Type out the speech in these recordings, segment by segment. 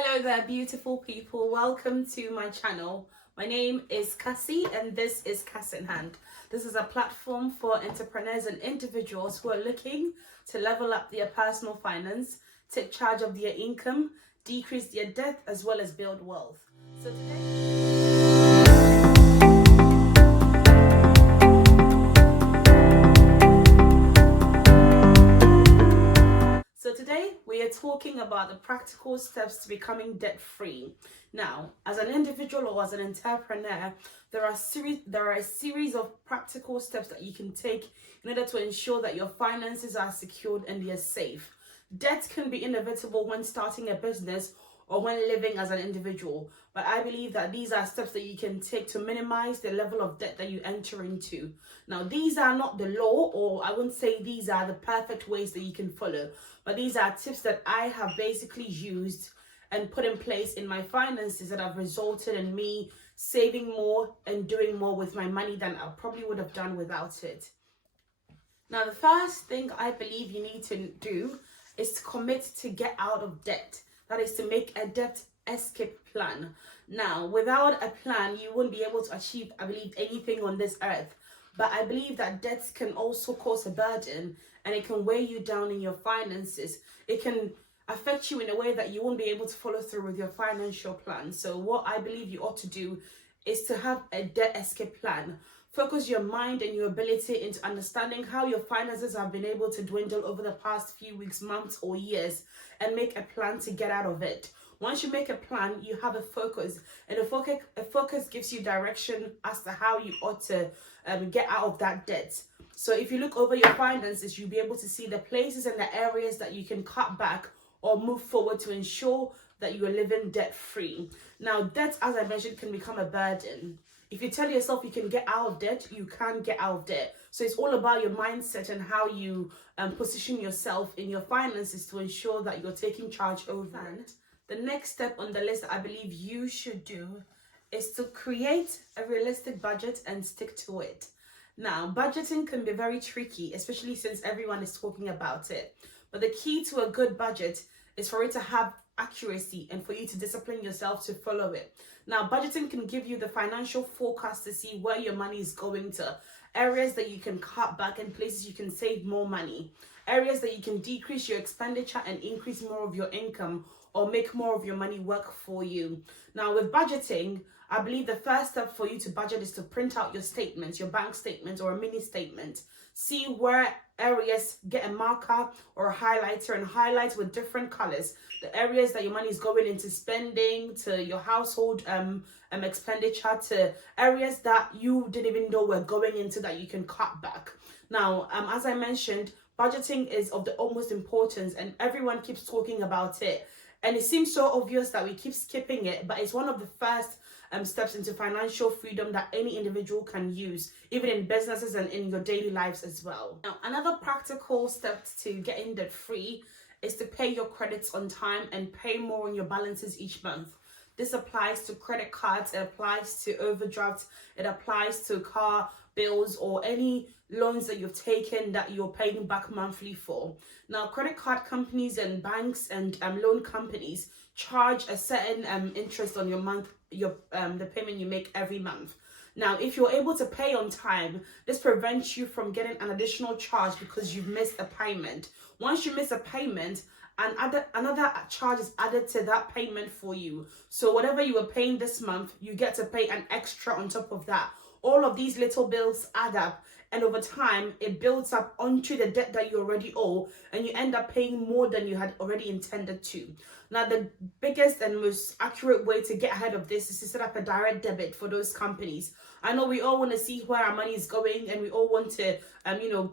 Hello there, beautiful people. Welcome to my channel. My name is Cassie and this is Cass in Hand. This is a platform for entrepreneurs and individuals who are looking to level up their personal finance, take charge of their income, decrease their debt, as well as build wealth. So today we are talking about the practical steps to becoming debt-free. Now, as an individual or as an entrepreneur, there are a series of practical steps that you can take in order to ensure that your finances are secured and they are safe. Debt can be inevitable when starting a business or when living as an individual, but I believe that these are steps that you can take to minimize the level of debt that you enter into. Now, these are not the law, or I wouldn't say these are the perfect ways that you can follow, but these are tips that I have basically used and put in place in my finances that have resulted in me saving more and doing more with my money than I probably would have done without it. Now, the first thing I believe you need to do is to commit to get out of debt. That is to make a debt escape plan. Now, without a plan, you won't be able to achieve, I believe, anything on this earth. But I believe that debts can also cause a burden and it can weigh you down in your finances. It can affect you in a way that you won't be able to follow through with your financial plan. So what I believe you ought to do is to have a debt escape plan. Focus your mind and your ability into understanding how your finances have been able to dwindle over the past few weeks, months, or years, and make a plan to get out of it. Once you make a plan, you have a focus, and a focus gives you direction as to how you ought to get out of that debt. So if you look over your finances, you'll be able to see the places and the areas that you can cut back or move forward to ensure that you are living debt-free. Now, debt, as I mentioned, can become a burden. If you tell yourself you can get out of debt, you can get out of debt. So it's all about your mindset and how you position yourself in your finances to ensure that you're taking charge over it. The next step on the list that I believe you should do is to create a realistic budget and stick to it. Now, budgeting can be very tricky, especially since everyone is talking about it. But the key to a good budget is for it to have accuracy and for you to discipline yourself to follow it. Now, budgeting can give you the financial forecast to see where your money is going to, areas that you can cut back and places you can save more money, areas that you can decrease your expenditure and increase more of your income or make more of your money work for you. Now, with budgeting, I believe the first step for you to budget is to print out your statements, your bank statements or a mini statement. See where areas, get a marker or a highlighter and highlight with different colors the areas that your money is going into spending, to your household expenditure, to areas that you didn't even know were going into that you can cut back. Now, as I mentioned, budgeting is of the utmost importance and everyone keeps talking about it. And it seems so obvious that we keep skipping it, but it's one of the first steps into financial freedom that any individual can use, even in businesses and in your daily lives as well. Now, another practical step to getting debt free is to pay your credits on time and pay more on your balances each month. This applies to credit cards, it applies to overdrafts, it applies to car bills or any loans that you've taken that you're paying back monthly for. Now, credit card companies and banks and loan companies charge a certain interest on the payment you make every month. Now, if you're able to pay on time, this prevents you from getting an additional charge because you've missed a payment. Once you miss a payment, another charge is added to that payment for you. So whatever you were paying this month, you get to pay an extra on top of that. All of these little bills add up, and over time it builds up onto the debt that you already owe, and you end up paying more than you had already intended to. Now, the biggest and most accurate way to get ahead of this is to set up a direct debit for those companies. I know we all want to see where our money is going and we all want to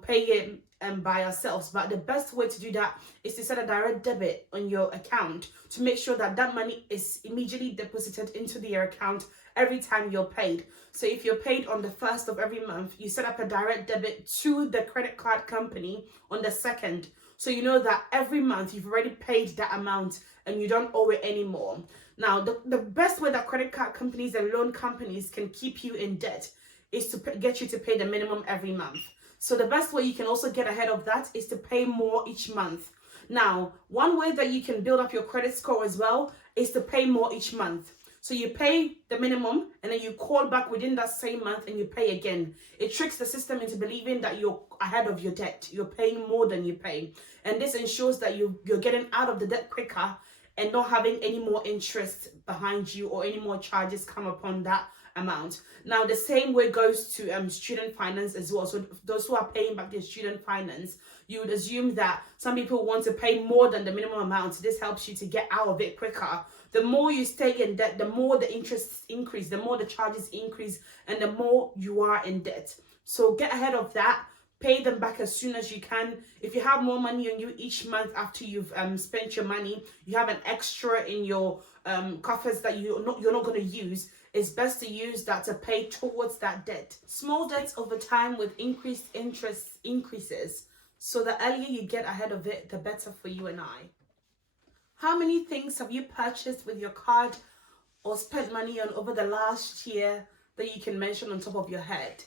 pay it by ourselves, but the best way to do that is to set a direct debit on your account to make sure that that money is immediately deposited into your account every time you're paid. So if you're paid on the 1st of every month, you set up a direct debit to the credit card company on the 2nd. So you know that every month you've already paid that amount and you don't owe it anymore. Now, the best way that credit card companies and loan companies can keep you in debt is to get you to pay the minimum every month. So the best way you can also get ahead of that is to pay more each month. Now, one way that you can build up your credit score as well is to pay more each month. So you pay the minimum and then you call back within that same month and you pay again. It tricks the system into believing that you're ahead of your debt. You're paying more than you pay. And this ensures that you're getting out of the debt quicker and not having any more interest behind you or any more charges come upon that amount. Now, the same way goes to student finance as well. So those who are paying back their student finance, you would assume that some people want to pay more than the minimum amount. This helps you to get out of it quicker. The more you stay in debt, the more the interests increase, the more the charges increase, and the more you are in debt. So get ahead of that. Pay them back as soon as you can. If you have more money on you each month after you've spent your money, you have an extra in your coffers that you're not going to use, it's best to use that to pay towards that debt. Small debts over time with increased interest increases. So the earlier you get ahead of it, the better for you and I. How many things have you purchased with your card or spent money on over the last year that you can mention on top of your head?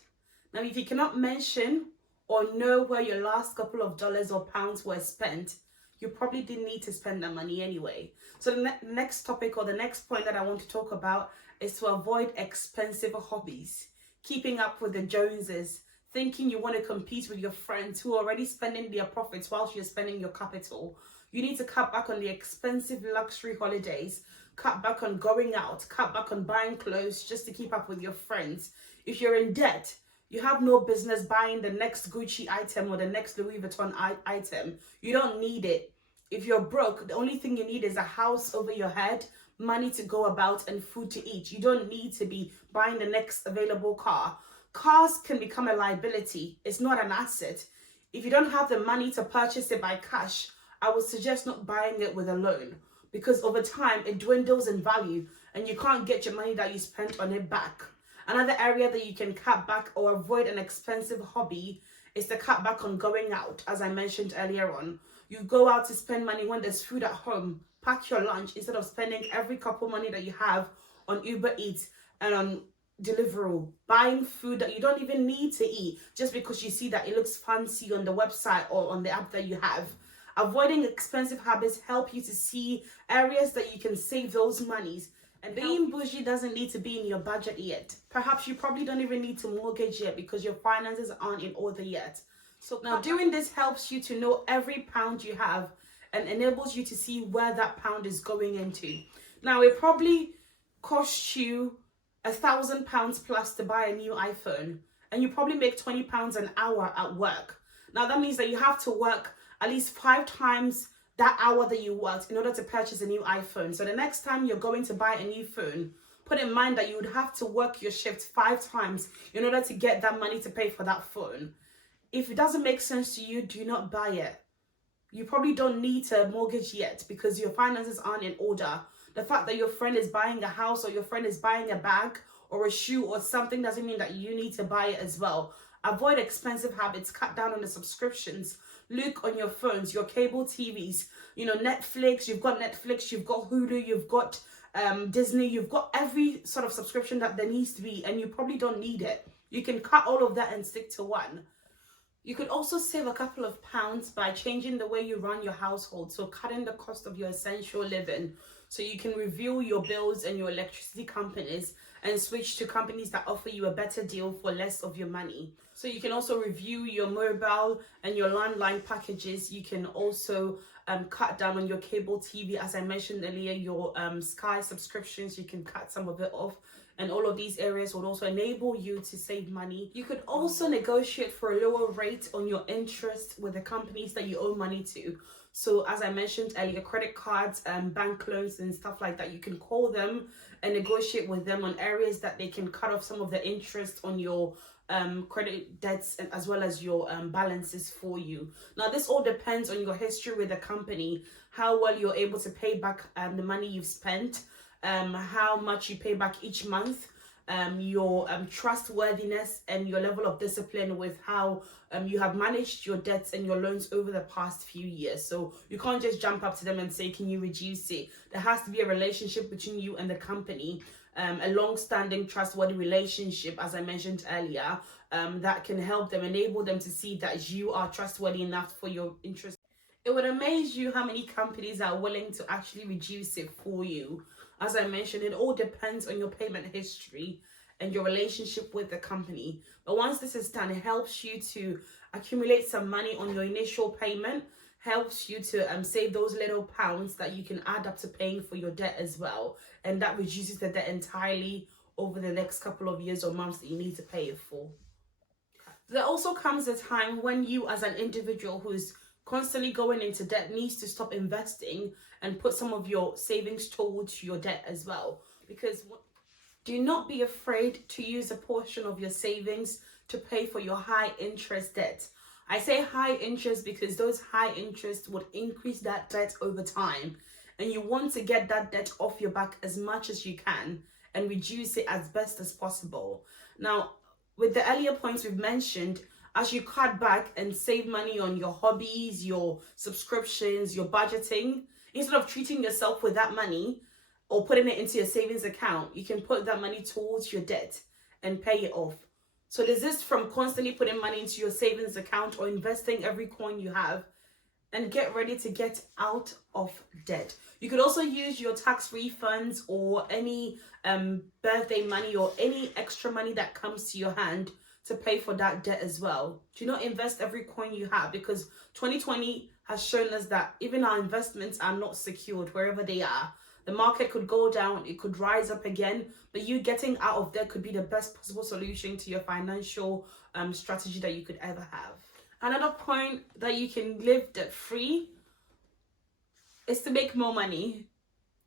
Now, if you cannot mention or know where your last couple of dollars or pounds were spent, you probably didn't need to spend that money anyway. So the next topic or the next point that I want to talk about is to avoid expensive hobbies. Keeping up with the Joneses, thinking you want to compete with your friends who are already spending their profits whilst you're spending your capital. You need to cut back on the expensive luxury holidays, cut back on going out, cut back on buying clothes just to keep up with your friends. If you're in debt, you have no business buying the next Gucci item or the next Louis Vuitton item. You don't need it. If you're broke, the only thing you need is a house over your head, money to go about, and food to eat. You don't need to be buying the next available car. Cars can become a liability. It's not an asset. If you don't have the money to purchase it by cash, I would suggest not buying it with a loan, because over time it dwindles in value and you can't get your money that you spent on it back. Another area that you can cut back or avoid an expensive hobby is to cut back on going out. As I mentioned earlier on, you go out to spend money when there's food at home. Pack your lunch instead of spending every couple money that you have on Uber Eats and on Deliveroo, buying food that you don't even need to eat just because you see that it looks fancy on the website or on the app that you have. Avoiding expensive habits help you to see areas that you can save those monies. And being bougie doesn't need to be in your budget yet. Perhaps you probably don't even need to mortgage yet because your finances aren't in order yet. So now doing this helps you to know every pound you have and enables you to see where that pound is going into. Now, it probably costs you £1,000 plus to buy a new iPhone, and you probably make £20 an hour at work. Now, that means that you have to work at least 5 times that hour that you worked in order to purchase a new iPhone. So the next time you're going to buy a new phone, put in mind that you would have to work your shift 5 times in order to get that money to pay for that phone. If it doesn't make sense to you, do not buy it. You probably don't need to mortgage yet because your finances aren't in order. The fact that your friend is buying a house or your friend is buying a bag or a shoe or something doesn't mean that you need to buy it as well. Avoid expensive habits. Cut down on the subscriptions. Look on your phones, your cable TVs, Netflix. You've got Netflix, you've got Hulu, you've got Disney, you've got every sort of subscription that there needs to be, and you probably don't need it. You can cut all of that and stick to one. You could also save a couple of pounds by changing the way you run your household, so cutting the cost of your essential living. So you can review your bills and your electricity companies and switch to companies that offer you a better deal for less of your money. So you can also review your mobile and your landline packages. You can also cut down on your cable TV. As I mentioned earlier, your Sky subscriptions, you can cut some of it off. And all of these areas would also enable you to save money. You could also negotiate for a lower rate on your interest with the companies that you owe money to. So as I mentioned earlier, credit cards, bank loans and stuff like that, you can call them and negotiate with them on areas that they can cut off some of the interest on your credit debts as well as your balances for you. Now, this all depends on your history with the company, how well you're able to pay back the money you've spent, how much you pay back each month, your trustworthiness and your level of discipline with how you have managed your debts and your loans over the past few years. So you can't just jump up to them and say, can you reduce it? There has to be a relationship between you and the company, a long-standing trustworthy relationship, as I mentioned earlier, that can help them, enable them to see that you are trustworthy enough for your interest It would amaze you how many companies are willing to actually reduce it for you. As I mentioned, it all depends on your payment history and your relationship with the company. But once this is done, it helps you to accumulate some money on your initial payment, helps you to save those little pounds that you can add up to paying for your debt as well. And that reduces the debt entirely over the next couple of years or months that you need to pay it for. There also comes a time when you, as an individual who's constantly going into debt, needs to stop investing and put some of your savings towards your debt as well. Because do not be afraid to use a portion of your savings to pay for your high interest debt. I say high interest because those high interest would increase that debt over time, and you want to get that debt off your back as much as you can and reduce it as best as possible. Now, with the earlier points we've mentioned, as you cut back and save money on your hobbies, your subscriptions, your budgeting, instead of treating yourself with that money or putting it into your savings account, you can put that money towards your debt and pay it off. So desist from constantly putting money into your savings account or investing every coin you have, and get ready to get out of debt. You could also use your tax refunds or any birthday money or any extra money that comes to your hand to pay for that debt as well. Do not invest every coin you have, because 2020 has shown us that even our investments are not secured wherever they are. The market could go down, it could rise up again, but you getting out of debt could be the best possible solution to your financial strategy that you could ever have. Another point that you can live debt free is to make more money.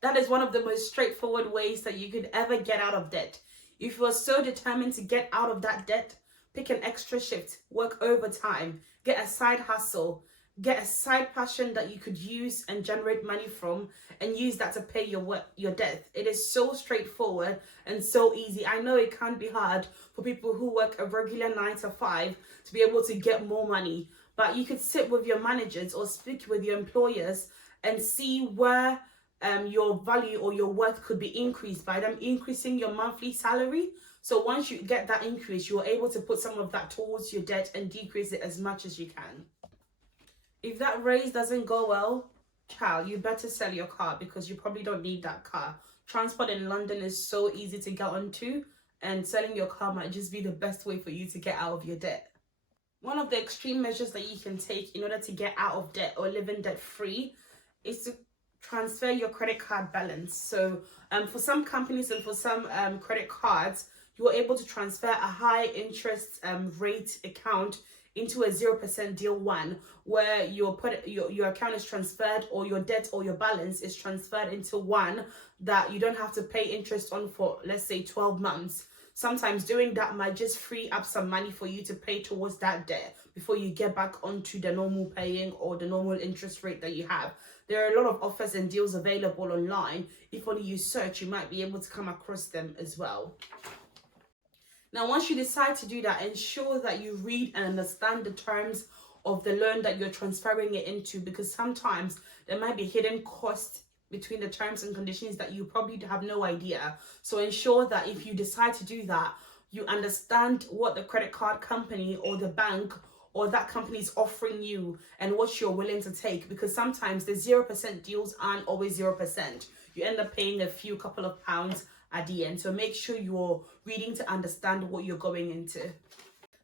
That is one of the most straightforward ways that you could ever get out of debt. If you are so determined to get out of that debt, pick an extra shift, work overtime, get a side hustle, get a side passion that you could use and generate money from, and use that to pay your debt. It is so straightforward and so easy. I know it can be hard for people who work a regular 9 to 5 to be able to get more money, but you could sit with your managers or speak with your employers and see where your value or your worth could be increased by them increasing your monthly salary. So once you get that increase, you're able to put some of that towards your debt and decrease it as much as you can. If that raise doesn't go well, child, you better sell your car, because you probably don't need that car. Transport in London is so easy to get onto, and selling your car might just be the best way for you to get out of your debt. One of the extreme measures that you can take in order to get out of debt or living debt free is to transfer your credit card balance. So for some companies and for some credit cards, you are able to transfer a high interest rate account into a 0% deal one, where your account is transferred, or your debt or your balance is transferred into one that you don't have to pay interest on for, let's say, 12 months. Sometimes doing that might just free up some money for you to pay towards that debt before you get back onto the normal paying or the normal interest rate that you have. There are a lot of offers and deals available online. If only you search, you might be able to come across them as well. Now, once you decide to do that, ensure that you read and understand the terms of the loan that you're transferring it into, because sometimes there might be hidden costs between the terms and conditions that you probably have no idea. So ensure that if you decide to do that, you understand what the credit card company or the bank or that company is offering you and what you're willing to take, because sometimes the 0% deals aren't always 0%. You end up paying a couple of pounds at the end. So make sure you're reading to understand what you're going into.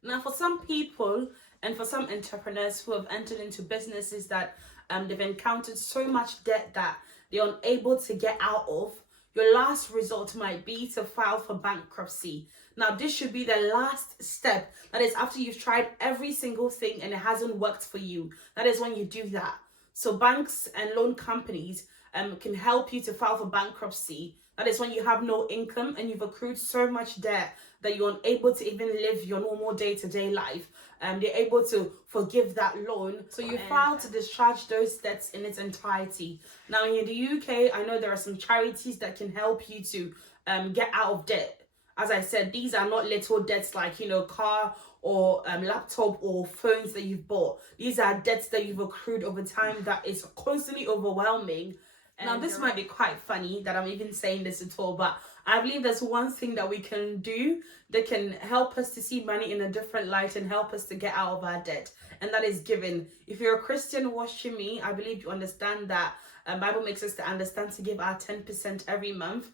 Now, for some people and for some entrepreneurs who have entered into businesses that they've encountered so much debt that they're unable to get out of, your last resort might be to file for bankruptcy. Now, this should be the last step. That is after you've tried every single thing and it hasn't worked for you. That is when you do that. So banks and loan companies can help you to file for bankruptcy. That is when you have no income and you've accrued so much debt that you're unable to even live your normal day-to-day life. They're able to forgive that loan. So you file to discharge those debts in its entirety. Now, in the UK, I know there are some charities that can help you to get out of debt. As I said, these are not little debts like, car or laptop or phones that you've bought. These are debts that you've accrued over time that is constantly overwhelming. Now, this might be quite funny that I'm even saying this at all, but I believe there's one thing that we can do that can help us to see money in a different light and help us to get out of our debt, and that is giving. If you're a Christian watching me, I believe you understand that Bible makes us to understand to give our 10% every month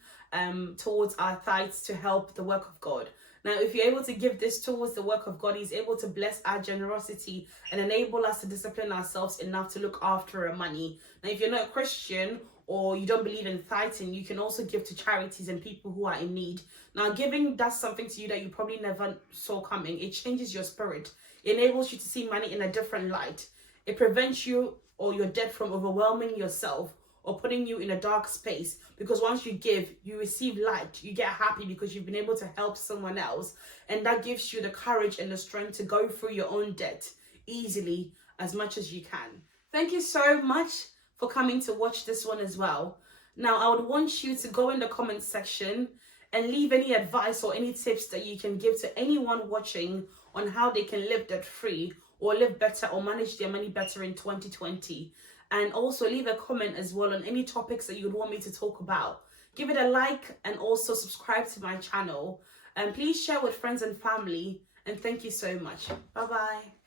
towards our tithes to help the work of God. Now, if you're able to give this towards the work of God, He's able to bless our generosity and enable us to discipline ourselves enough to look after our money. Now, if you're not a Christian or you don't believe in tithing, you can also give to charities and people who are in need. Now, giving does something to you that you probably never saw coming. It changes your spirit. It enables you to see money in a different light. It prevents you or your debt from overwhelming yourself or putting you in a dark space, because once you give, you receive light, you get happy because you've been able to help someone else, and that gives you the courage and the strength to go through your own debt easily as much as you can. Thank you so much for coming to watch this one as well. Now, I would want you to go in the comment section and leave any advice or any tips that you can give to anyone watching on how they can live debt free or live better or manage their money better in 2020. And also leave a comment as well on any topics that you would want me to talk about. Give it a like and also subscribe to my channel. And please share with friends and family. And thank you so much. Bye-bye.